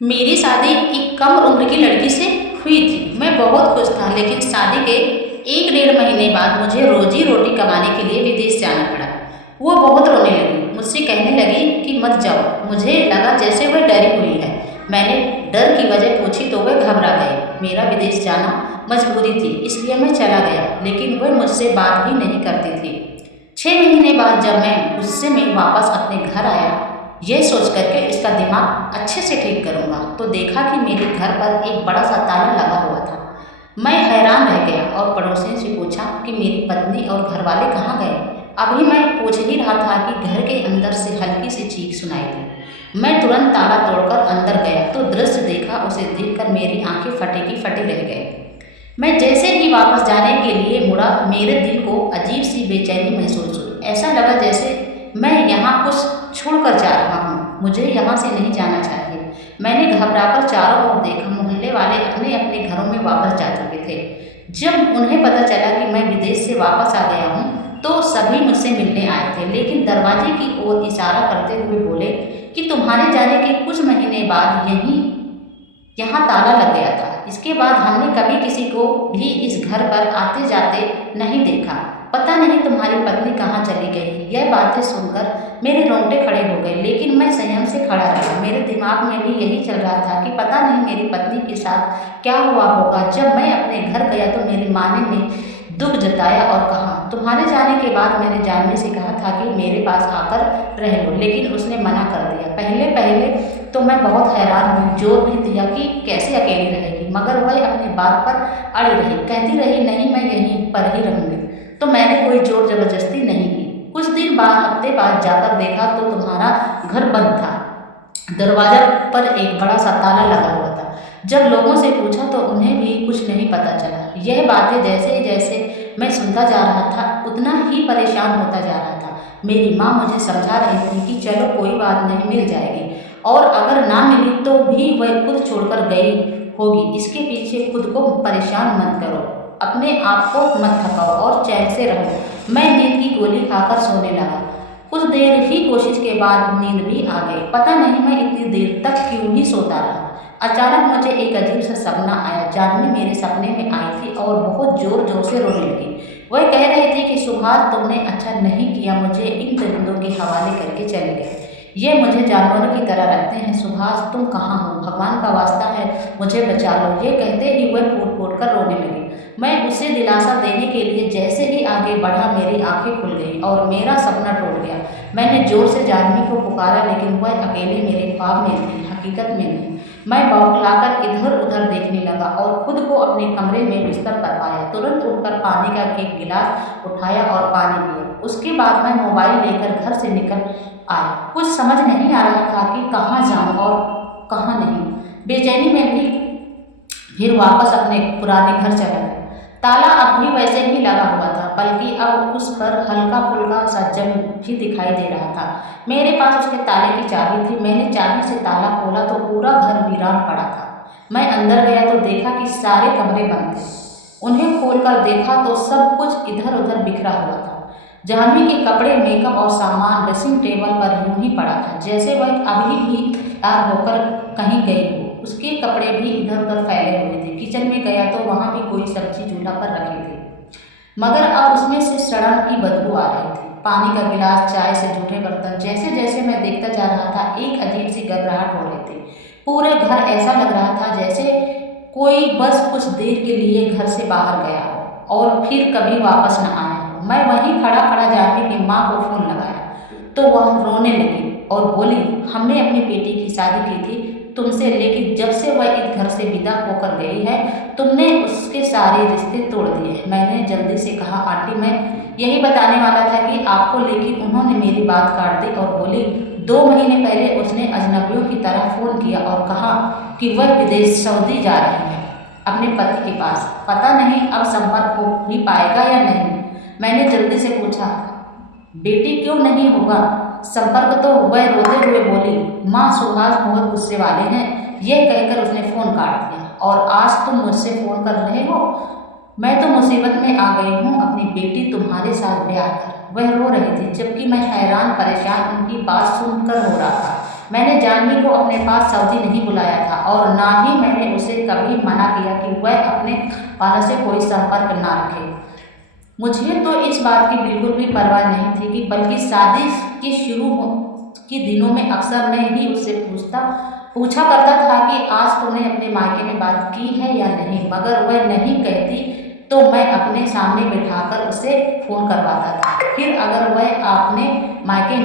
मेरी शादी एक कम उम्र की लड़की से हुई थी। मैं बहुत खुश था, लेकिन शादी के 1 डेढ़ महीने बाद मुझे रोजी रोटी कमाने के लिए विदेश जाना पड़ा। वो बहुत रोने लगी, मुझसे कहने लगी कि मत जाओ। मुझे लगा जैसे वह डरी हुई है। मैंने डर की वजह पूछी तो वह घबरा गई। मेरा विदेश जाना मजबूरी थी, इसलिए मैं चला गया, लेकिन वह मुझसे बात भी नहीं करती थी। 6 महीने बाद जब मैं गुस्से में वापस अपने घर आया, यह सोच करके इसका दिमाग अच्छे से ठीक करूंगा, तो देखा कि मेरे घर पर एक बड़ा सा ताला लगा हुआ था। मैं हैरान रह गया और पड़ोसियों से पूछा कि मेरी पत्नी और घरवाले कहाँ गए। अभी मैं पूछ ही रहा था कि घर के अंदर से हल्की सी चीख सुनाई दी। मैं तुरंत ताला तोड़कर अंदर गया तो दृश्य देखा, उसे देखकर मेरी आंखें फटी की फटी रह गई। मैं जैसे ही वापस जाने के लिए मुड़ा, मेरे दिल को अजीब सी बेचैनी महसूस हुई। ऐसा लगा जैसे मैं यहाँ कुछ छोड़कर जा रहा हूँ, मुझे यहाँ से नहीं जाना चाहिए। मैंने घबराकर चारों ओर देखा, मोहल्ले वाले अपने अपने घरों में वापस जा चुके थे। जब उन्हें पता चला कि मैं विदेश से वापस आ गया हूँ, तो सभी मुझसे मिलने आए थे, लेकिन दरवाजे की ओर इशारा करते हुए बोले कि तुम्हारे जाने के कुछ महीने बाद यहाँ ताला लग गया था। इसके बाद हमने कभी किसी को भी इस घर पर आते जाते नहीं देखा। पता नहीं तुम्हारी पत्नी कहाँ चली गई। यह बातें सुनकर मेरे रोंगटे खड़े हो गए, लेकिन मैं संयम से खड़ा रहा। मेरे दिमाग में भी यही चल रहा था कि पता नहीं मेरी पत्नी के साथ क्या हुआ होगा। जब मैं अपने घर गया तो मेरी माँ ने दुख जताया और कहा, तुम्हारे जाने के बाद मैंने जानवी से कहा था कि मेरे पास आकर रह लो, लेकिन उसने मना कर दिया। पहले पहले तो मैं बहुत हैरान हुई, जोर भी दिया कि कैसे अकेली रहेगी, मगर वह अपनी बात पर अड़ी रही, कहती रही नहीं मैं यहीं पर ही रहूंगी। तो मैंने कोई जोर जबरदस्ती नहीं की। कुछ दिन बाद, हफ्ते बाद जाकर देखा तो तुम्हारा घर बंद था। दरवाजा पर एक बड़ा सा ताला लगा हुआ था। जब लोगों से पूछा तो उन्हें भी कुछ नहीं पता चला। यह बातें जैसे जैसे मैं सुनता जा रहा था, उतना ही परेशान होता जा रहा था। मेरी माँ मुझे समझा रही थी कि चलो कोई बात नहीं, मिल जाएगी, और अगर ना मिली तो भी वह खुद छोड़कर गई होगी। इसके पीछे खुद को परेशान मत करो, अपने आप को मत थकाओ और चैन से रहो। मैं नींद की गोली खाकर सोने लगा। कुछ देर ही कोशिश के बाद नींद भी आ गई। पता नहीं मैं इतनी देर तक क्यों ही सोता रहा। अचानक मुझे एक अजीब सा सपना आया। जानवी मेरे सपने में आई थी और बहुत जोर जोर से रोने लगी। वह कह रही थी कि सुभाष, तुमने अच्छा नहीं किया, मुझे इन दरिंदों के हवाले करके चले गए। ये मुझे जानवरों की तरह रखते हैं। सुभाष, तुम कहाँ हो? भगवान का वास्ता है, मुझे बचा लो। ये कहते ही वह फूट फूट कर रोने लगी। मैं उसे दिलासा देने के लिए जैसे ही आगे बढ़ा, मेरी आंखें खुल गई और मेरा सपना टूट गया। मैंने जोर से जानवी को पुकारा, लेकिन वह अकेले मेरे ख्वाब में थी, हकीकत में नहीं। मैं बौखलाकर इधर उधर देखने लगा और खुद को अपने कमरे में बिस्तर कर पाया। तुरंत उठकर पानी का एक गिलास उठाया और पानी पिया। उसके बाद मैं मोबाइल लेकर घर से निकल आया। कुछ समझ नहीं आ रहा था कि कहाँ जाऊँ और कहाँ नहीं। बेचैनी में भी फिर वापस अपने पुराने घर चला गया। ताला अब भी वैसे ही लगा हुआ था, बल्कि अब उस पर हल्का फुल्का सा जंग भी दिखाई दे रहा था। मेरे पास उसके ताले की चाबी थी। मैंने चाबी से ताला खोला तो पूरा घर वीरान पड़ा था। मैं अंदर गया तो देखा कि सारे कमरे बंद थे। उन्हें खोलकर देखा तो सब कुछ इधर उधर बिखरा हुआ था। जानवी के कपड़े, मेकअप और सामान ड्रेसिंग टेबल पर यूं ही पड़ा था, जैसे वह अभी भी तैयार होकर कहीं गई हो। उसके कपड़े भी इधर उधर फैले हुए थे। किचन में गया तो वहाँ भी कोई सब्जी चूल्हा पर रखी थी, मगर अब उसमें से सड़न की बदबू आ रही थी। पानी का गिलास, चाय से जूठे बर्तन। जैसे जैसे मैं देखता जा रहा था, एक अजीब सी घबराहट हो रही थी। पूरे घर ऐसा लग रहा था जैसे कोई बस कुछ देर के लिए घर से बाहर गया हो और फिर कभी वापस न आया हो। मैं वहीं खड़ा खड़ा जानवी की माँ को फोन लगाया तो वह रोने लगी और बोली, हमने अपनी बेटी की शादी की थी तुमसे, लेकिन जब से वह इस घर से विदा होकर गई है, तुमने उसके सारे रिश्ते तोड़ दिए। मैंने जल्दी से कहा, आंटी मैं यही बताने वाला था कि आपको, लेकिन उन्होंने मेरी बात काट दी और बोली, 2 महीने पहले उसने अजनबियों की तरह फ़ोन किया और कहा कि वह विदेश सऊदी जा रही है अपने पति के पास। पता नहीं अब संपर्क हो भी पाएगा या नहीं। मैंने जल्दी से पूछा, बेटी क्यों नहीं होगा संपर्क? तो वह रोते हुए बोली, माँ सुभाष बहुत गुस्से वाले हैं। यह कहकर उसने फ़ोन काट दिया। और आज तुम मुझसे फ़ोन कर रहे हो? मैं तो मुसीबत में आ गई हूँ अपनी बेटी तुम्हारे साथ ब्याह कर। वह रो रही थी, जबकि मैं हैरान परेशान उनकी बात सुनकर हो रहा था। मैंने जानवी को अपने पास सऊदी नहीं बुलाया था और ना ही मैंने उसे कभी मना किया कि वह अपने वालों से कोई संपर्क ना रखे। मुझे तो इस बात की बिल्कुल भी परवाह नहीं थी कि बल्कि शादी के के दिनों में अक्सर मैं ही उससे पूछा करता था कि आज तुमने अपने मायके में बात की है या नहीं, मगर वह नहीं कहती तो मैं अपने सामने बिठाकर उसे फ़ोन करवाता था। फिर अगर वह अपने मायके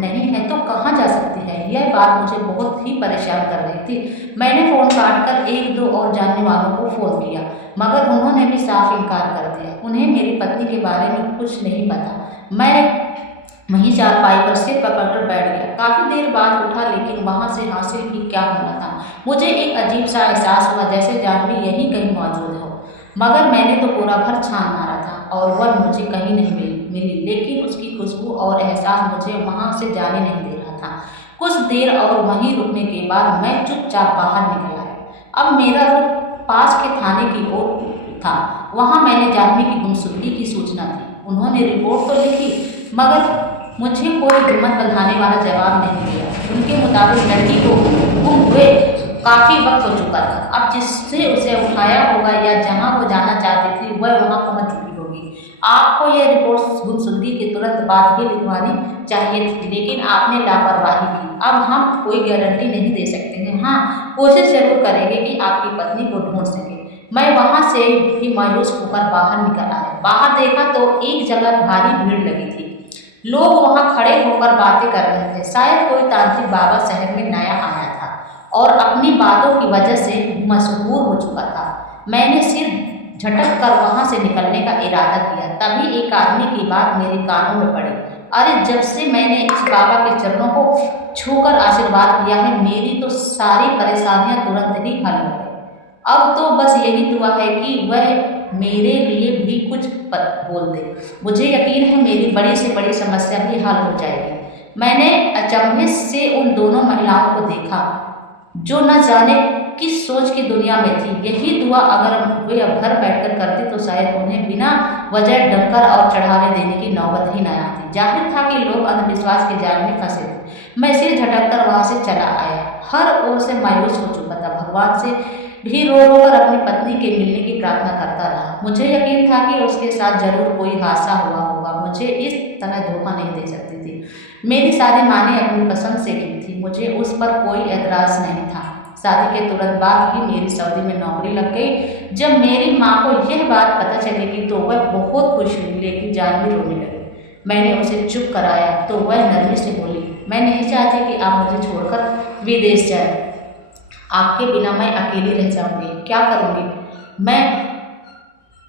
नहीं है तो कहाँ जा सकती है, यह बात मुझे बहुत ही परेशान कर रही थी। मैंने फ़ोन काट कर एक दो और जानने वालों को फ़ोन किया, मगर उन्होंने भी साफ इनकार कर दिया। उन्हें मेरी पत्नी के बारे में कुछ नहीं पता। मैं वहीं चारपाई पर सिर पकड़कर बैठ गया। काफ़ी देर बाद उठा, लेकिन वहाँ से हासिल भी क्या होना था। मुझे एक अजीब सा एहसास हुआ जैसे जानवी यहीं कहीं मौजूद हो, मगर मैंने तो पूरा घर छान मारा था और वह मुझे कहीं नहीं मिली। लेकिन उसकी खुशबू और एहसास मुझे वहाँ से जाने नहीं दे रहा था। कुछ देर और वहीं रुकने के बाद मैं चुपचाप बाहर निकल आया। अब मेरा रुख पास के थाने की ओर था। वहाँ मैंने जानवी की गुमशुदगी की सूचना दी। उन्होंने रिपोर्ट तो लिखी, मगर मुझे कोई हिम्मत बंधाने वाला जवाब नहीं दिया। उनके मुताबिक लड़की को गुम हुए काफ़ी वक्त हो चुका था। अब जिससे उसे उठाया होगा या जहां वो जाना चाहती थी वह वहां पहुंच चुकी होगी। आपको यह रिपोर्ट गुमशुदगी के तुरंत बाद ही लिखवानी चाहिए थी, लेकिन आपने लापरवाही की। अब हम कोई गारंटी नहीं दे सकते हैं। हाँ, कोशिश जरूर करेंगे कि आपकी पत्नी को ढूंढ सके। मैं वहां से भी मायूस होकर बाहर निकल आया। बाहर देखा तो एक जगह भारी भीड़ लगी थी। लोग वहां खड़े होकर बातें कर रहे थे। शायद कोई तांत्रिक बाबा शहर में नया आया था और अपनी बातों की वजह से मशहूर हो चुका था। मैंने सिर झटक कर वहां से निकलने का इरादा किया, तभी एक आदमी की बात मेरे कानों में पड़ी। अरे, जब से मैंने इस बाबा के चरणों को छूकर आशीर्वाद लिया है, मेरी तो सारी परेशानियां तुरंत ही हल हो गई। अब तो बस यही दुआ है कि वह मेरे लिए भी कुछ बोल दे। मुझे यकीन है मेरी बड़ी से बड़ी समस्या भी हल हो जाएगी। मैंने अचंभे से उन दोनों महिलाओं को देखा जो न जाने किस सोच की दुनिया में थी। यही दुआ अगर वे अब घर बैठकर करती तो शायद उन्हें बिना वजह डंकर और चढ़ावे देने की नौबत ही न आती। जाहिर था कि लोग अंधविश्वास के जाल में फंसे थे। मैं सिर झटककर वहां से चला आया। हर ओर से मायूस हो चुका था। भगवान से भी रो रो कर अपनी पत्नी के मिलने की प्रार्थना करता रहा। मुझे यकीन था कि उसके साथ जरूर कोई हादसा हुआ होगा। मुझे इस तरह धोखा नहीं दे सकती थी। मेरी शादी माँ ने अपनी पसंद से की थी, मुझे उस पर कोई एतराज नहीं था। शादी के तुरंत बाद ही मेरी सऊदी में नौकरी लग गई। जब मेरी माँ को यह बात पता चलेगी तो वह बहुत खुश हुई, लेकिन जानवी रोने लगी। मैंने उसे चुप कराया तो वह नरमी से बोली, मैं नहीं चाहती कि आप मुझे छोड़कर विदेश जाए। आपके बिना मैं अकेली रह जाऊंगी, क्या करूंगी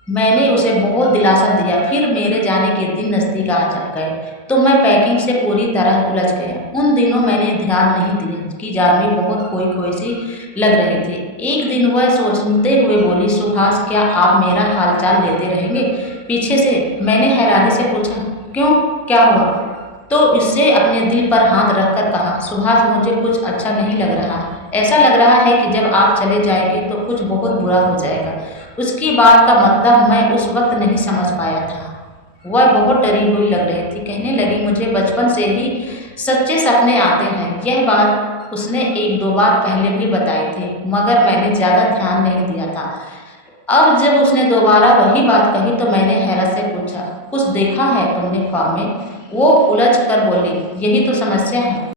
मैंने उसे बहुत दिलासा दिया। फिर मेरे जाने के दिन नज़दीक आ गए तो मैं पैकिंग से पूरी तरह उलझ गया। उन दिनों मैंने ध्यान नहीं दिया कि जानवी बहुत खोई खोई सी लग रही थी। एक दिन वह सोचते हुए बोली, सुभाष, क्या आप मेरा हालचाल लेते रहेंगे? पीछे से मैंने हैरानी से पूछा, क्यों, क्या हुआ? तो इससे अपने दिल पर हाथ रखकर कहा, सुभाष, मुझे कुछ अच्छा नहीं लग रहा है। ऐसा लग रहा है कि जब आप चले जाएंगे तो कुछ बहुत बुरा हो जाएगा। उसकी बात का मतलब मैं उस वक्त नहीं समझ पाया था। वह बहुत डरी हुई लग रही थी। कहने लगी, मुझे बचपन से ही सच्चे सपने आते हैं। यह बात उसने एक दो बार पहले भी बताई थी, मगर मैंने ज़्यादा ध्यान नहीं दिया था। अब जब उसने दोबारा वही बात कही तो मैंने हैरत से पूछा, कुछ देखा है तुमने ख्वाब में? वो उलझ कर बोली, यही तो समस्या है।